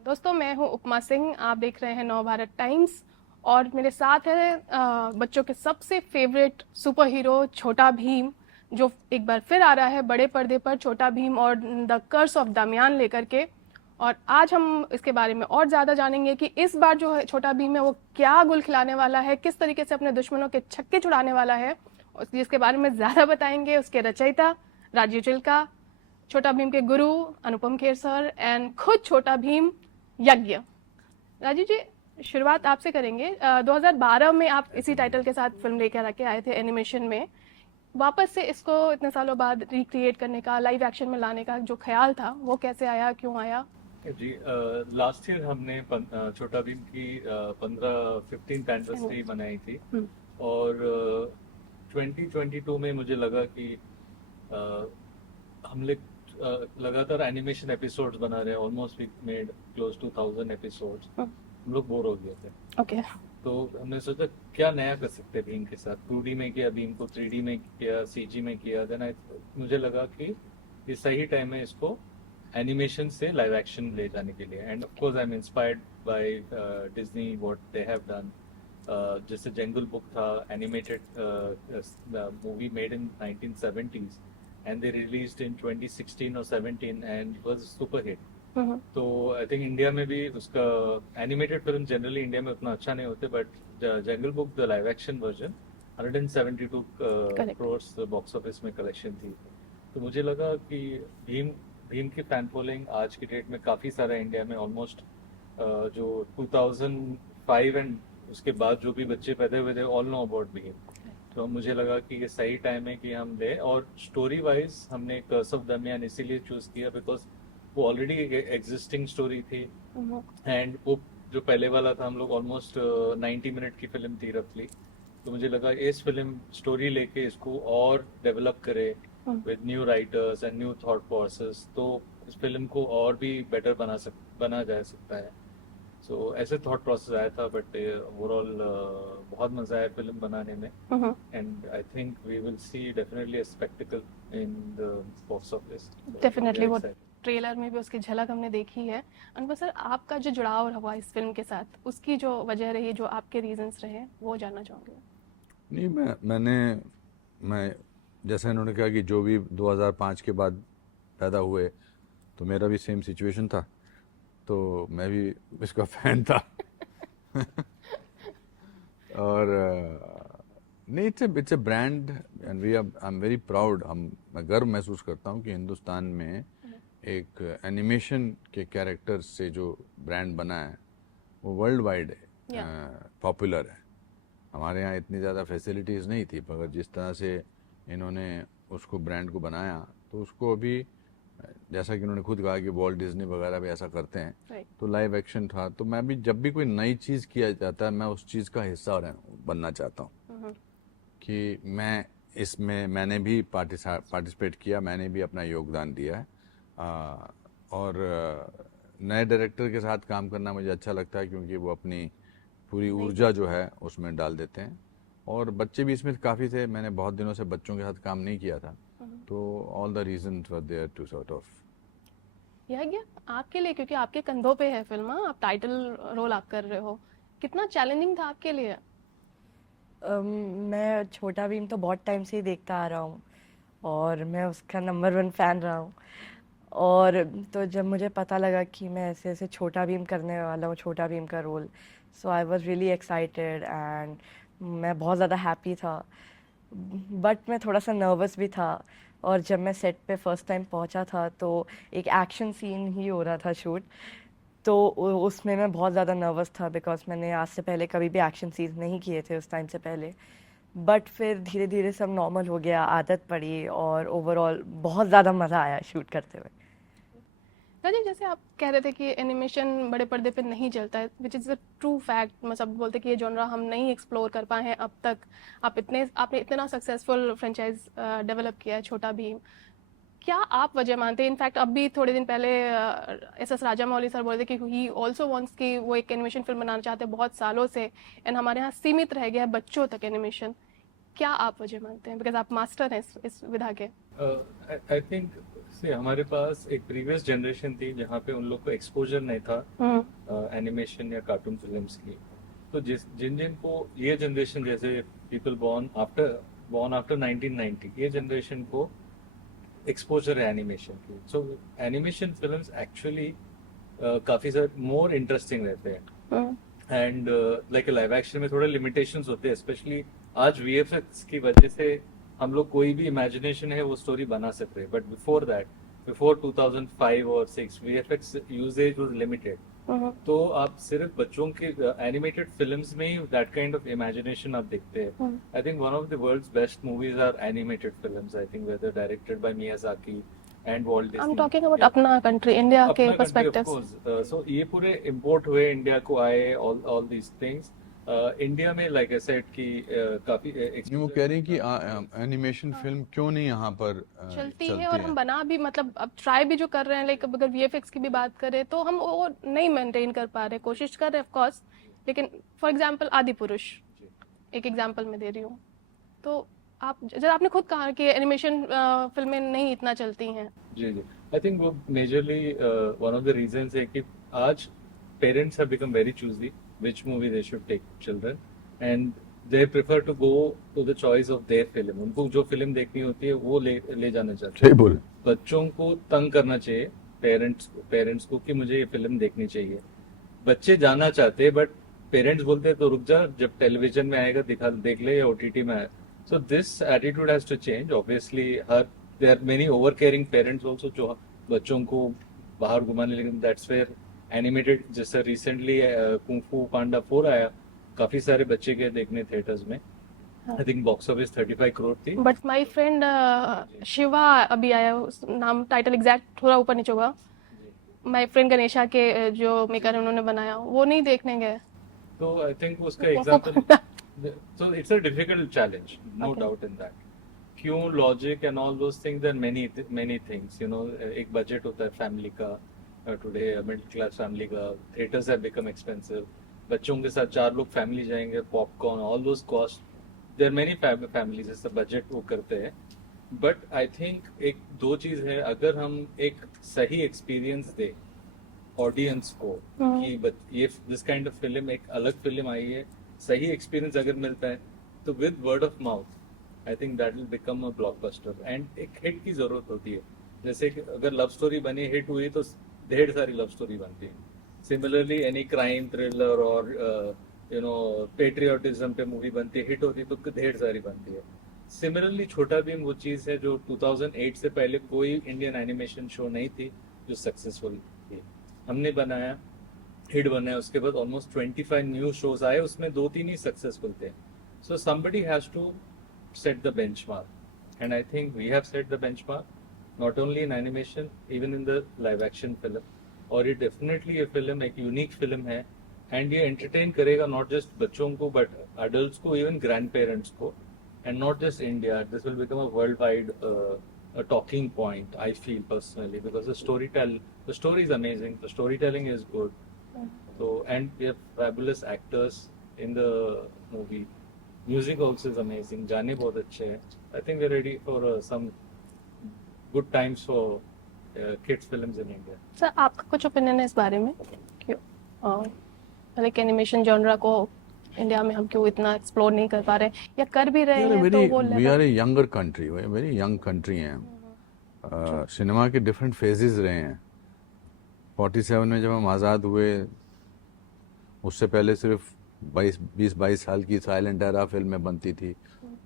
दोस्तों, मैं हूं उपमा सिंह। आप देख रहे हैं नवभारत टाइम्स और मेरे साथ है बच्चों के सबसे फेवरेट सुपर हीरो छोटा भीम, जो एक बार फिर आ रहा है बड़े पर्दे पर, छोटा भीम और द कर्स ऑफ दमयान लेकर के। और आज हम इसके बारे में और ज़्यादा जानेंगे कि इस बार जो है छोटा भीम है वो क्या गुल खिलाने वाला है, किस तरीके से अपने दुश्मनों के छक्के छुड़ाने वाला है। जिसके बारे में ज़्यादा बताएंगे उसके रचयिता राजीव चिल्का, छोटा भीम के गुरु अनुपम खेर सर एंड खुद छोटा भीम यज्ञ। राजीव जी, शुरुआत आपसे करेंगे। 2012 में आप इसी टाइटल के साथ फिल्म लेकर आके आए थे एनिमेशन में। वापस से इसको इतने सालों बाद रिक्रिएट करने का, लाइव एक्शन में लाने का जो ख्याल था वो कैसे आया, क्यों आया? जी, लास्ट ईयर हमने छोटा भीम की 15th एनिवर्सरी मनाई थी। और 2022 में मुझे लगा कि हम लोग लगातार एनिमेशन एपिसोड्स बना रहे हैं। Almost we made close to 1000 episodes. हम लोग बोर हो गए थे। ओके। तो हमने सोचा क्या नया कर सकते हैं भीम के साथ। 2D में किया भीम को, 3D में किया, CG में किया। देन मुझे लगा कि ये सही टाइम है इसको एनिमेशन से लाइव एक्शन ले जाने के लिए। End of course I am inspired by Disney, what they have done. जैसे जंगल बुक था, animated movie made in 1970s and they released in 2016 और 17 and it was super hit. तो आई थिंक इंडिया में भी उसका एनिमेटेड फिल्म जनरली इंडिया में उतना अच्छा नहीं होते, but jungle book the live action version 172 crore box office में कलेक्शन थी। तो मुझे लगा कि भीम की फैन फॉलोइंग आज की डेट में काफ़ी सारा इंडिया में, ऑलमोस्ट जो 2005 एंड उसके बाद जो भी बच्चे पैदा हुए थे ऑल नो अबाउट भीम। तो मुझे लगा कि ये सही टाइम है कि हम ले। और स्टोरी वाइज हमने कर्स ऑफ दमयान इसीलिए चूज किया बिकॉज वो ऑलरेडी एग्जिस्टिंग स्टोरी थी। एंड वो जो पहले वाला था हम लोग ऑलमोस्ट 90 मिनट की फिल्म थी रफली। तो मुझे लगा इस फिल्म स्टोरी लेके इसको और डेवलप करे with new writers and new thought process, तो इस फिल्म को और भी बेटर बना जा सकता है। सो ऐसे थॉट प्रोसेस आया था। बट ओवरऑल बहुत मजा आया फिल्म बनाने में। And I think we will see definitely a spectacle in the box office. Definitely. वो ट्रेलर में भी उसकी झलक हमने देखी है। अनुपम सर, आपका जो जुड़ाव रहा इस फिल्म के साथ, उसकी जो वजह रही, जो आपके रीजंस रहे, वो जानना चाहूँगी। नहीं, मैं जैसा इन्होंने कहा कि जो भी 2005 के बाद पैदा हुए, तो मेरा भी सेम सिचुएशन था, तो मैं भी इसका फैन था। और नहीं, it's a brand and I am very proud. मैं गर्व महसूस करता हूँ कि हिंदुस्तान में एक एनिमेशन के कैरेक्टर से जो ब्रांड बना है वो वर्ल्ड वाइड पॉपुलर है। हमारे यहाँ इतनी ज़्यादा फैसिलिटीज़ नहीं थी, मगर जिस तरह से इन्होंने उसको ब्रांड को बनाया, तो उसको अभी जैसा कि उन्होंने खुद कहा कि वॉल्ट डिज्नी वगैरह भी ऐसा करते हैं। तो लाइव एक्शन था, तो मैं भी जब भी कोई नई चीज़ किया जाता है मैं उस चीज़ का हिस्सा बनना चाहता हूँ कि मैंने भी पार्टिसिपेट किया, मैंने भी अपना योगदान दिया है। और नए डायरेक्टर के साथ काम करना मुझे अच्छा लगता है क्योंकि वो अपनी पूरी ऊर्जा जो है उसमें डाल देते हैं। और बच्चे भी इसमें काफ़ी थे, मैंने बहुत दिनों से बच्चों के साथ काम नहीं किया था, तो all the reasons were there to sort of. Yagya, आपके लिए, क्योंकि आपके कंधों पे है फिल्म, आप टाइटल रोल आप कर रहे हो, कितना चैलेंजिंग था आपके लिए? मैं छोटा भीम तो बहुत टाइम से ही देखता आ रहा हूँ और मैं उसका नंबर 1 फ़ैन रहा हूँ। और तो जब मुझे पता लगा कि मैं ऐसे ऐसे छोटा भीम करने वाला हूँ, छोटा भीम का role, so I was really excited and मैं बहुत ज़्यादा हैप्पी था। बट मैं थोड़ा सा नर्वस भी था। और जब मैं सेट पे फर्स्ट टाइम पहुंचा था तो एक एक्शन सीन ही हो रहा था शूट, तो उसमें मैं बहुत ज़्यादा नर्वस था बिकॉज मैंने आज से पहले कभी भी एक्शन सीन नहीं किए थे उस टाइम से पहले। बट फिर धीरे धीरे सब नॉर्मल हो गया, आदत पड़ी और ओवरऑल बहुत ज़्यादा मज़ा आया शूट करते हुए। राजीव, जैसे आप कह रहे थे कि एनिमेशन बड़े पर्दे पे नहीं चलता है, which is a true fact. मैं सब बोलते कि ये जॉनरा हम नहीं एक्सप्लोर कर पाए हैं अब तक। आपने इतना सक्सेसफुल फ्रेंचाइज डेवलप किया है छोटा भीम। क्या आप वजह मानते हैं? इनफैक्ट अभी थोड़े दिन पहले SS राजामौली सर बोल रहे थे कि ही ऑल्सो वांट्स कि वो एक एनिमेशन फिल्म बनाना चाहते हैं बहुत सालों से, एंड हमारे यहाँ सीमित रह गया है बच्चों तक क्या आप वजह मानते हैं? बिकॉज आप मास्टर हैं इस विधा के। आई थिंक से हमारे पास एक प्रीवियस जनरेशन थी जहाँ पे उन लोग को एक्सपोजर नहीं था एनिमेशन या कार्टून फिल्म्स की। तो जिन जिन को ये जनरेशन, जैसे पीपल born after 1990, ये जनरेशन को एक्सपोजर है एनिमेशन की। सो एनिमेशन फिल्म्स एक्चुअली काफी सारे मोर इंटरेस्टिंग रहते हैं एंड लाइक लाइव एक्शन में थोड़े लिमिटेशंस होते हैं, स्पेशली आज वीएफएक्स की वजह से हम लोग कोई भी इमेजिनेशन है वो स्टोरी बना सकते हैं, बट बिफोर 2005 और 6 वीएफएक्स यूजेज वाज लिमिटेड। तो आप सिर्फ बच्चों के एनिमेटेड फिल्म्स में ही दैट काइंड ऑफ इमेजिनेशन आप देखते हैं। I think one of the world's best movies are animated films, I think whether directed by Miyazaki and Walt Disney. I'm talking about अपना कंट्री इंडिया के पर्सपेक्टिव। So ये पूरे इम्पोर्ट हुए, India को आए, ऑल दीज थिंग्स। इंडिया में like I said कि काफी वो कह रही कि एनिमेशन फिल्म क्यों नहीं यहाँ पर चलती है, और हम बना भी, मतलब अब ट्राई भी जो कर रहे हैं, लाइक अगर वीएफएक्स की भी बात करें तो हम वो नहीं मेंटेन कर पा रहे, कोशिश कर रहे हैं ऑफ कोर्स, लेकिन फॉर एग्जांपल आदि पुरुष एक एग्जांपल मैं दे रही हूँ। तो आप जैसे आपने खुद कहा कि एनिमेशन फिल्में नहीं इतना चलती हैं। जी जी, आई थिंक वो majorly one of the reasons है कि आज parents have become very choosy which movie they should take children, and they prefer to go to the choice of their film। उनको जो फिल्म देखनी होती है वो ले जाना चाहते हैं। सही बोले। बच्चों को तंग करना चाहिए पेरेंट्स को कि मुझे ये फिल्म देखनी चाहिए। बच्चे जाना चाहते हैं बट पेरेंट्स बोलते हैं तो रुक जा, जब टेलीविजन में आएगा देख ले या ओटीटी में आए। So this attitude has to change. Obviously there are many over caring parents also जो बच्चों को बाहर घुमाने, लेकिन दैट्स वेयर एनिमेटेड, जैसे रिसेंटली कुंग फू पांडा 4 आया, काफी सारे बच्चे गए देखने थिएटर्स में। I think box office 35 crore थी। बट माय फ्रेंड शिवा अभी आया, नाम टाइटल एग्जैक्ट थोड़ा ऊपर नीचे होगा, माय फ्रेंड गणेशा के जो मेकर उन्होंने बनाया, वो नहीं देखने गए। तो आई थिंक उसका example, so it's a difficult challenge, no doubt in that. क्यों logic and all those things and many things, you know, एक बजट होता है फैमिली का, टुडे मिडिल क्लास फैमिली का, थिएटर्स हैव बिकम एक्सपेंसिव, बच्चों के साथ 4 लोग फैमिली जाएंगे, popcorn, all those cost, there are many families जिससे बजट वो करते हैं। बट आई थिंक एक दो चीज है, अगर हम एक सही एक्सपीरियंस दे ऑडियंस को कि ये दिस काइंड ऑफ फिल्म, एक अलग फिल्म आई है, सही एक्सपीरियंस अगर मिलता है तो with word of mouth I think that will become a blockbuster. And एक हिट की जरूरत होती है, जैसे कि अगर लव स्टोरी बनी, हिट हुई तो ढेर सारी लव स्टोरी बनती है। सिमिलरली एनी क्राइम थ्रिलर और यू नो पेट्रियोटिज्म पे मूवी बनती है, हिट होती है तो ढेर सारी बनती है। सिमिलरली छोटा भीम वो चीज है जो 2008 से पहले कोई इंडियन एनिमेशन शो नहीं थी जो सक्सेसफुल थी। हमने बनाया, हिट बनाया, उसके बाद ऑलमोस्ट 25 न्यू शोज आए, उसमें 2-3 ही सक्सेसफुल थे। So somebody has to set the benchmark, and I think we have set the benchmark, not only in animation, even in the live action film। और ये definitely ये film एक unique film है, and ये entertain करेगा not just बच्चों को but adults को, even grandparents को, and not just India। This will become a worldwide a talking point, I feel personally, because the story is amazing, the storytelling is good, so and we have fabulous actors in the movie, music also is amazing, गाने बहुत अच्छे हैं। I think we're ready for some good times for kids films in India। Sir आपका कुछ opinion है इस बारे में, क्यों लाइक एनिमेशन जॉनरा को इंडिया में हम क्यों इतना एक्सप्लोर नहीं कर पा रहे, या कर भी रहे हैं तो वो we are a younger country, very young country है। सिनेमा के डिफरेंट फेजेस रहे हैं। 47 में जब हम आज़ाद हुए, उससे पहले सिर्फ 20-22 साल की साइलेंट एरा फिल्में बनती थी।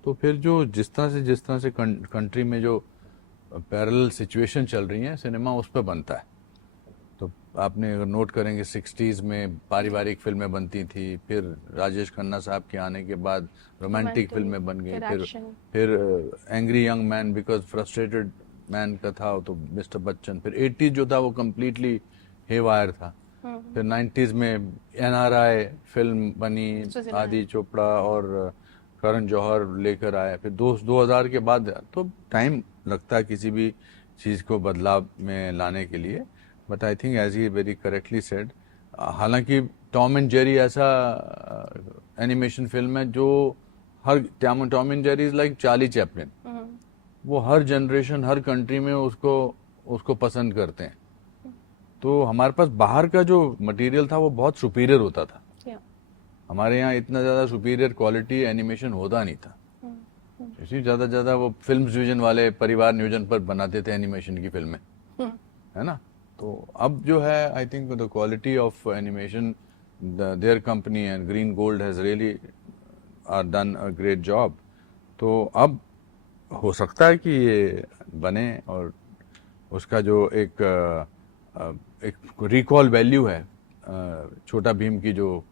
तो फिर जो जिस तरह से कंट्री में जो पैरेलल सिचुएशन चल रही है, सिनेमा उस पर बनता है। तो आपने अगर नोट करेंगे 60s में पारिवारिक फिल्में बनती थी, फिर राजेश खन्ना साहब के आने के बाद रोमांटिक फिल्में बन गई, फिर angry young man because frustrated man का था तो मिस्टर बच्चन, फिर 80s जो था वो कम्प्लीटली हेवायर था, फिर 90s में NRI फिल्म बनी, आदि चोपड़ा और करण जौहर लेकर आए, फिर 2000 के बाद। तो टाइम लगता है किसी भी चीज़ को बदलाव में लाने के लिए, but I think as he very correctly said, हालांकि टॉम एंड जेरी ऐसा एनिमेशन फिल्म है जो हर Tom and Jerry is like Charlie Chaplin, वो हर जनरेशन हर कंट्री में उसको उसको पसंद करते हैं। तो हमारे पास बाहर का जो मटेरियल था वो बहुत सुपीरियर होता था, Yeah. हमारे यहाँ इतना ज़्यादा सुपीरियर क्वालिटी एनिमेशन होता नहीं था। इसी ज़्यादा वो फिल्म डिवीजन वाले परिवार नियोजन पर बनाते थे एनिमेशन की फिल्में, है ना। तो अब जो है I think the quality of animation, their company and green gold has really done a great job. तो अब हो सकता है कि ये बने और उसका जो एक रिकॉल वैल्यू है छोटा भीम की जो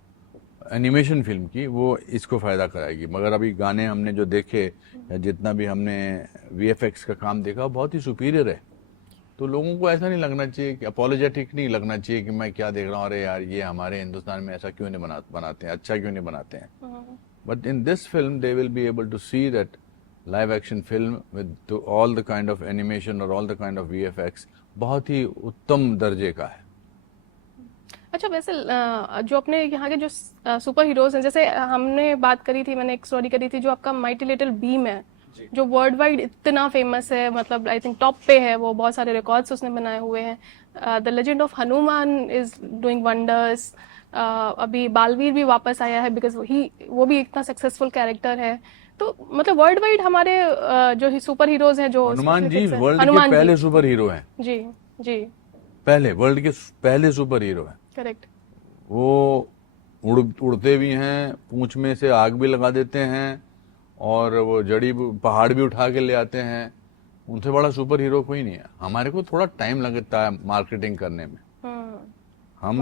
एनिमेशन फिल्म की, वो इसको फ़ायदा कराएगी। मगर अभी गाने हमने जो देखे या जितना भी हमने वीएफएक्स का काम देखा बहुत ही सुपीरियर है। तो लोगों को ऐसा नहीं लगना चाहिए कि अपॉलोजेटिक नहीं लगना चाहिए कि मैं क्या देख रहा हूँ, अरे यार ये हमारे हिंदुस्तान में ऐसा क्यों नहीं बनाते हैं, अच्छा क्यों नहीं बनाते हैं। But in this film they will be able to see that live action film with all the kind of animation और all the kind of VFX बहुत ही उत्तम दर्जे का है। अच्छा, वैसे जो अपने यहाँ के जो सुपर हीरोज हैं, जैसे हमने बात करी थी, मैंने एक स्टोरी करी थी, जो आपका माइटी लिटिल बीम है जो वर्ल्ड वाइड इतना फेमस है, मतलब आई थिंक टॉप पे है वो, बहुत सारे रिकॉर्ड्स उसने बनाए हुए हैं। The legend of Hanuman is doing wonders. अभी बालवीर भी वापस आया है बिकॉज वो भी इतना सक्सेसफुल कैरेक्टर है। तो मतलब वर्ल्ड वाइड हमारे जो सुपर हीरोज हैं, जो हनुमान जी specially वर्ल्ड के हनुमान जी। पहले सुपर हीरो हैं, जी जी, पहले वर्ल्ड के पहले सुपर हीरो हैं। करेक्ट। वो उड़ते भी हैं, पूंछ में से आग भी लगा देते हैं और वो पहाड़ भी उठा के ले आते हैं। उनसे बड़ा सुपर हीरो कोई नहीं है। हमारे को थोड़ा टाइम लगता है मार्केटिंग करने में। हम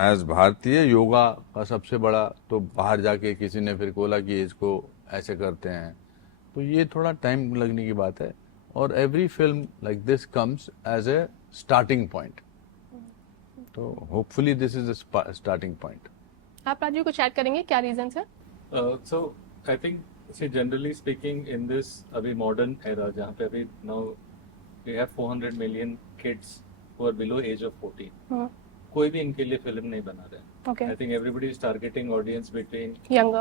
एज भारतीय योगा का सबसे बड़ा, तो बाहर जाके किसी ने फिर बोला कि इसको ऐसे करते हैं, तो ये थोड़ा टाइम लगने की बात है। और every film like this comes as a starting point, तो hopefully this is the starting point. आप राजू कुछ ऐड करेंगे, क्या रीजन है? So I think, see, generally speaking, in this अभी modern era जहाँ पे अभी now we have 400 million kids who are below age of 14, कोई भी इनके लिए फिल्म नहीं बना रहा है। Okay. I think everybody is targeting audience between Younger.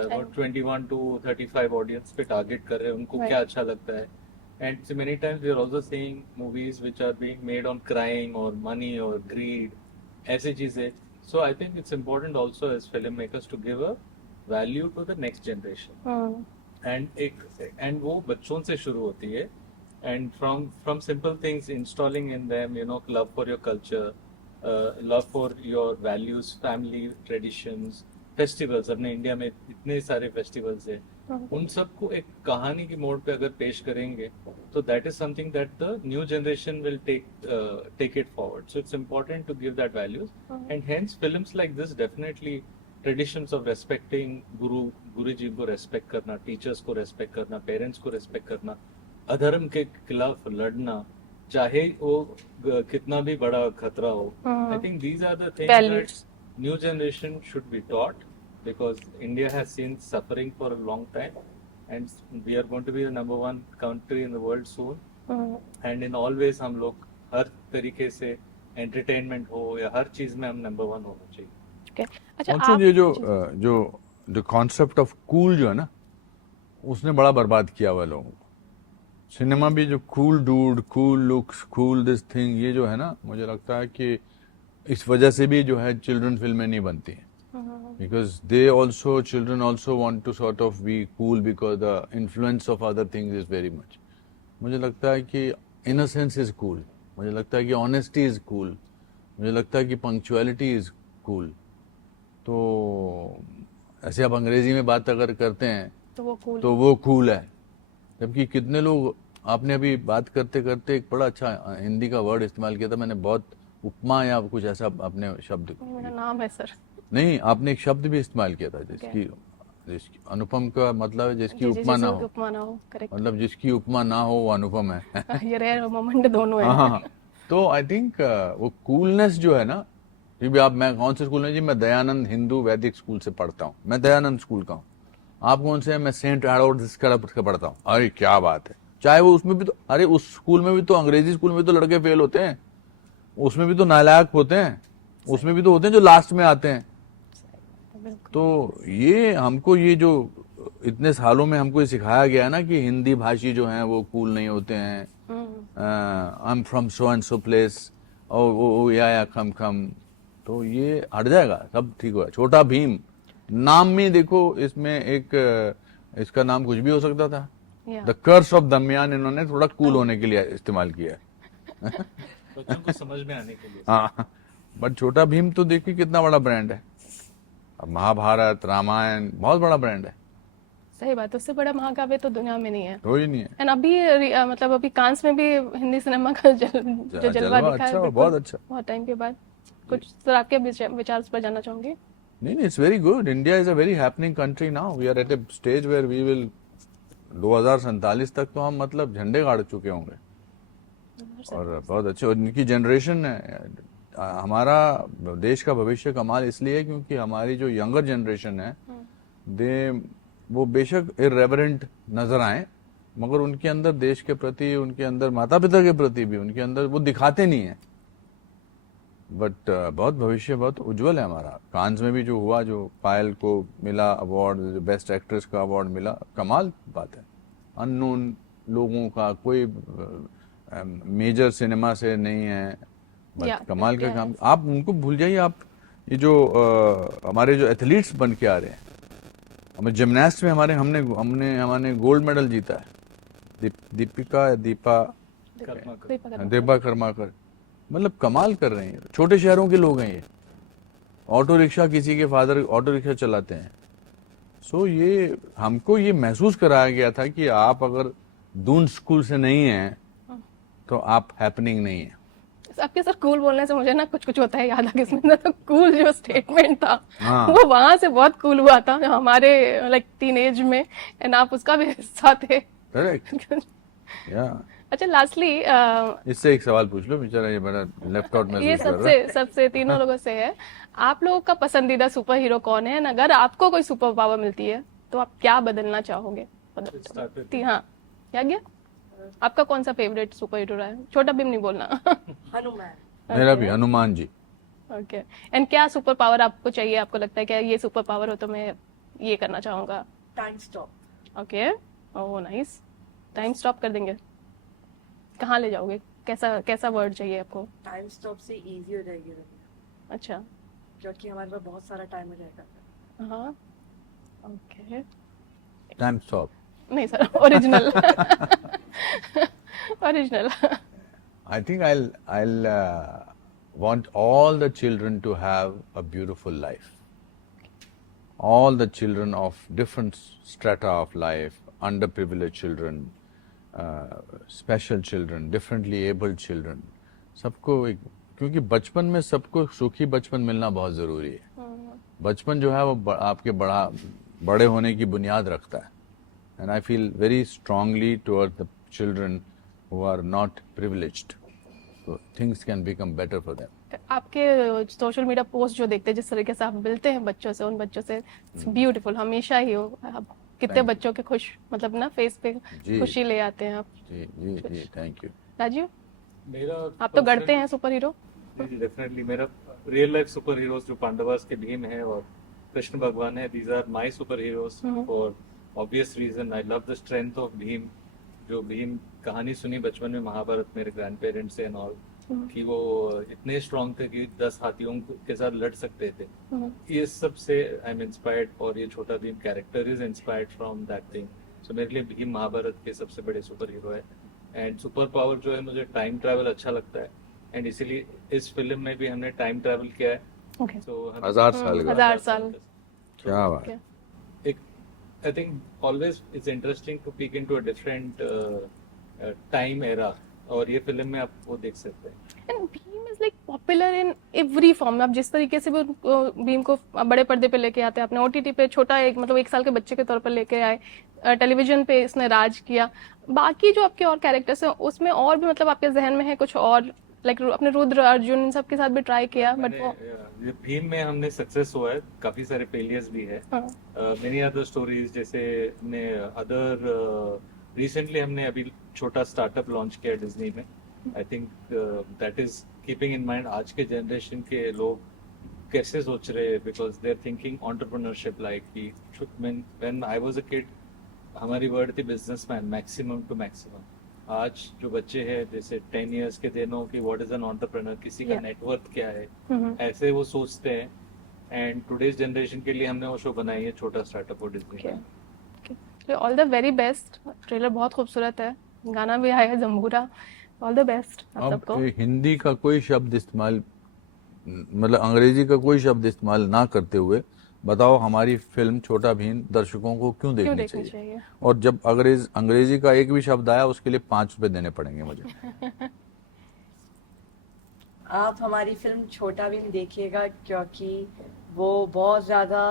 about 21 to 35 audience पे target कर रहे हैं, उनको Right. क्या अच्छा लगता है। And so many times we are also seeing movies which are being made on crime or money or greed, ऐसी चीजें। So I think it's important also as filmmakers to give a value to the next generation. And वो बच्चों से शुरू होती है, and from simple things, installing in them, you know, love for your culture, love for your values, family traditions, festivals। अपने India में इतने सारे फेस्टिवल्स हैं, उन सबको एक कहानी की मोड़ पे अगर पेश करेंगे तो that is something that the new generation will take it forward. So it's important to give that values, and hence films like this definitely traditions of respecting गुरु जी को respect करना, teachers को respect करना, parents को respect करना, अधर्म के खिलाफ लड़ना, चाहे वो कितना भी बड़ा खतरा हो। I think these are the things Values. that new generation should be taught, because India has seen suffering for a long time, and we are going to be the number one country in the world soon. And in all ways हम लोग हर तरीके से entertainment हो या हर चीज में हम number one होना चाहिए। Okay. अच्छा, ऑल्सो आप ये जो कॉन्सेप्ट ऑफ कूल जो है ना, उसने बड़ा बर्बाद किया हुआ लोगों को। सिनेमा भी जो cool dude, cool looks, cool this thing, ये जो है ना, मुझे लगता है कि इस वजह से भी जो है चिल्ड्रन फिल्में नहीं बनती हैं, because children also want to sort of be cool, because the influence of other things is very much. मुझे लगता है कि इनोसेंस इज कूल, मुझे लगता है कि ऑनेस्टी इज कूल, मुझे लगता है कि पंक्चुअलिटी इज कूल। तो ऐसे आप अंग्रेजी में बात अगर करते हैं तो वो कूल है, जबकि कितने लोग, आपने अभी बात करते करते एक बड़ा अच्छा हिंदी का वर्ड इस्तेमाल किया था, मैंने बहुत, उपमा या कुछ ऐसा आपने शब्द, मेरा नाम है सर। नहीं, आपने एक शब्द भी इस्तेमाल किया था जिसकी अनुपम का मतलब है जिसकी उपमा ना हो, करेक्ट। मतलब जिसकी उपमा ना हो वो अनुपम है। ये रेयर मोमेंट दोनों है। हाँ, तो आई थिंक वो कूलनेस जो है ना, मैं कौन से स्कूल में जी, मैं दयानंद हिंदू वैदिक स्कूल से पढ़ता हूँ, मैं दयानंद स्कूल का हूँ। आप कौन से हैं? मैं सेंट एडवर्ड का पढ़ता हूँ। अरे क्या बात है, चाहे वो उसमें भी तो, अरे उस स्कूल में भी तो, अंग्रेजी स्कूल में तो लड़के फेल होते हैं, उसमें भी तो नालायक होते हैं, उसमें भी तो होते हैं जो लास्ट में आते हैं। तो ये हमको, ये जो इतने सालों में हमको ये सिखाया गया ना कि हिंदी भाषी जो हैं वो कूल नहीं होते हैं, I am from so and so place, ओ या कम, तो ये हट जाएगा, सब ठीक होगा। छोटा भीम नाम में देखो, इसमें एक इसका नाम कुछ भी हो सकता था। Yeah. द कर्स ऑफ दमयान इन्होंने थोड़ा कूल होने के लिए इस्तेमाल किया है। बच्चों को समझ में आने के लिए। हाँ, बट छोटा भीम तो देखिए कितना बड़ा ब्रांड है। अब महाभारत, रामायण बहुत बड़ा ब्रांड है, सही बात, उससे बड़ा महाकाव्य तो दुनिया में नहीं है। कोई नहीं है। एंड अभी मतलब अभी कांस में भी हिंदी सिनेमा का जो जलवा जलवा दिखा है, अच्छा, बिल्कुल, बहुत अच्छा। बहुत टाइम के बाद। कुछ सर आपके विचार उस पर जानना चाहूंगी? नहीं, it's very good. India is a very happening country now. We are at a stage where we will 2047 तक तो हम मतलब झंडे गाड़ चुके होंगे, और बहुत अच्छे। और इनकी जनरेशन है, हमारा देश का भविष्य कमाल इसलिए है क्योंकि हमारी जो यंगर जनरेशन है, वो बेशक इर्रेवरेंट नजर आए, मगर उनके अंदर देश के प्रति, उनके अंदर माता पिता के प्रति भी, उनके अंदर वो दिखाते नहीं है। बट बहुत भविष्य बहुत उज्जवल है हमारा। कांस में भी जो हुआ, जो पायल को मिला अवार्ड, जो बेस्ट एक्ट्रेस का अवार्ड मिला, कमाल बात है। अननोन लोगों का, कोई मेजर सिनेमा से नहीं है, बट कमाल का काम। आप उनको भूल जाइए, आप ये जो हमारे जो एथलीट्स बन के आ रहे हैं, हमें जिमनास्ट में हमने गोल्ड मेडल जीता है। दीपा कर्माकर, मतलब कमाल कर रहे हैं। छोटे शहरों के लोग हैं ये, ऑटो रिक्शा, किसी के फादर ऑटो रिक्शा चलाते हैं। सो ये हमको ये महसूस कराया गया था कि आप अगर दून स्कूल से नहीं हैं तो आप हैपनिंग नहीं है। आपके सर कूल बोलने से मुझे ना कुछ होता है याद आ गया, इसमें तो कूल जो स्टेटमेंट था, हाँ। वो वहां से बहुत कूल हुआ था हमारे लाइक टीनेज में, एंड आप उसका भी हिस्सा थे। करेक्ट, या। अच्छा, लास्टली इससे एक सवाल पूछ लो, बेचारा ये बड़ा लेफ्ट आउट ये महसूस कर रहा है। सबसे तीनों लोगों से है, आप लोगों का पसंदीदा सुपर हीरो कौन है? अगर आपको कोई सुपर पावर मिलती है तो आप क्या बदलना चाहोगे? हाँ, क्या गया? आपका कौन सा फेवरेट सुपर हीरो रहा है? छोटा भीम नहीं बोलना। हनुमान। मेरा भी हनुमान जी। ओके, एंड क्या सुपर पावर आपको चाहिए? आपको लगता है कि ये सुपर पावर हो तो मैं ये करना चाहूंगा? Time stop. Okay, oh nice, time stop कर देंगे। कहाँ ले जाओगे? कैसा वर्ड चाहिए आपको? टाइम स्टॉप से इजी हो जाएगी दुनिया, अच्छा, क्योंकि हमारे पास बहुत सारा टाइम हो जाएगा। हाँ, ओके। टाइम स्टॉप नहीं sir, original. Original. I think I'll want all the children to have a beautiful life. All the children of different strata of life, underprivileged children, special children, differently abled children, सबको एक, क्योंकि बचपन में सबको सुखी बचपन मिलना बहुत जरूरी है। बचपन जो है वो आपके बड़े होने की बुनियाद रखता है। And I feel very strongly toward the children who are not privileged. So things can become better for them. आपके सोशल मीडिया पोस्ट जो देखते हैं, जिस तरीके से आप मिलते हैं बच्चों से, उन बच्चों से ब्यूटीफुल हमेशा ही हो। आप कितने बच्चों के खुश, मतलब ना फेस पे खुशी ले आते हैं आप। जी जी जी, थैंक यू। राजीव, मेरा आप तो गढ़ते हैं सुपर हीरो। डेफिनेटली मेरा रियल लाइफ सुपर हीरोज जो पांडवास के भीम है और कृष्ण भगवान है, these are my super heroes for obvious reason. I love the strength of Bheem. जो भीम कहानी सुनी बचपन में महाभारत मेरे ग्रैंड पेरेंट्स से एंड ऑल, कि वो इतने स्ट्रांग थे कि 10 हाथियों के साथ लड़ सकते थे। ये सब से आई एम इंस्पायर्ड, और ये Chhota Bheem character is inspired from that thing. So मेरे लिए भीम महाभारत के सबसे बड़े सुपर हीरो है। एंड सुपर पावर जो है, मुझे टाइम ट्रैवल अच्छा लगता है, एंड इसीलिए इस फिल्म में भी हमने टाइम ट्रैवल किया है। Okay. So, 1000 साल का। 1000 साल। क्या बात है। I think always it's interesting to peek into a different time era, और ये फिल्म में आप वो देख सकते हैं। And Bhim is like popular in every form। आप जिस तरीके से भी भीम को बड़े पर्दे पे लेके आते हैं, आपने OTT पे छोटा एक मतलब 1 साल के बच्चे के तौर पर लेके आए, टेलीविजन पे इसने राज किया। बाकी जो आपके और कैरेक्टर्स हैं उसमें और भी मतलब आपके जहन में है कुछ और, लाइक अपने रुद्र, अर्जुन, इन सब के साथ भी ट्राई किया, बट वो ये भीम में हमने सक्सेस हुआ है, काफी सारे फेलियर्स भी है। मेनी अदर स्टोरीज, जैसे हमने रिसेंटली हमने अभी छोटा स्टार्टअप लॉन्च किया डिज्नी में। I think that is keeping in mind आज के जनरेशन के लोग कैसे सोच रहे हैं, because they are thinking entrepreneurship like when I was a kid हमारी वर्ड थी बिजनेसमैन, मैक्सिमम टू मैक्सिमम। आज जो बच्चे हैं जैसे 10 इयर्स के दे नो कि व्हाट इज एन एंटरप्रेन्योर, किसी का Yeah. नेटवर्थ क्या है, हम्म, ऐसे वो सोचते हैं। एंड टुडेज जनरेशन के लिए हमने वो शो बनाई है, छोटा स्टार्टअप और डिज्नी okay. का। Okay. All the very best. Trailer बहुत खूबसूरत है, गाना भी आया है जम्बूरा। ऑल द बेस्ट आप अब सबको। हिंदी का कोई शब्द इस्तेमाल, मतलब अंग्रेजी का कोई शब्द इस्तेमाल ना करते हुए बताओ हमारी फिल्म छोटा भीम दर्शकों को क्यों क्यों देखनी देखनी चाहिए? चाहिए? और जब अंग्रेजी का एक भी शब्द आया उसके लिए 5 रुपए देने पड़ेंगे मुझे। आप हमारी फिल्म छोटा भीम देखिएगा क्योंकि वो बहुत ज़्यादा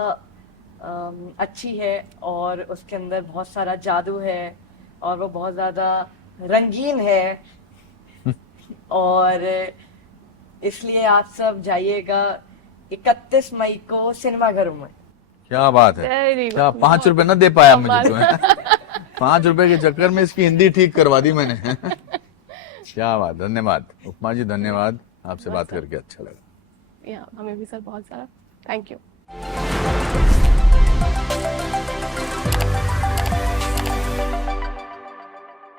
अच्छी है और उसके अंदर बहुत सारा जादू है और वो बहुत ज़्यादा रंगीन है और इसलिए आप सब जाइएगा 31 मई को सिनेमाघरों में। क्या बात है, Very क्या good. 5 रुपए ना दे पाया मुझे कमाल। तो 5 रुपए के चक्कर में इसकी हिंदी ठीक करवा दी मैंने। क्या बात, धन्यवाद उपमा जी, धन्यवाद, आपसे बात करके अच्छा लगा। या हमें भी सर बहुत सारा थैंक यू।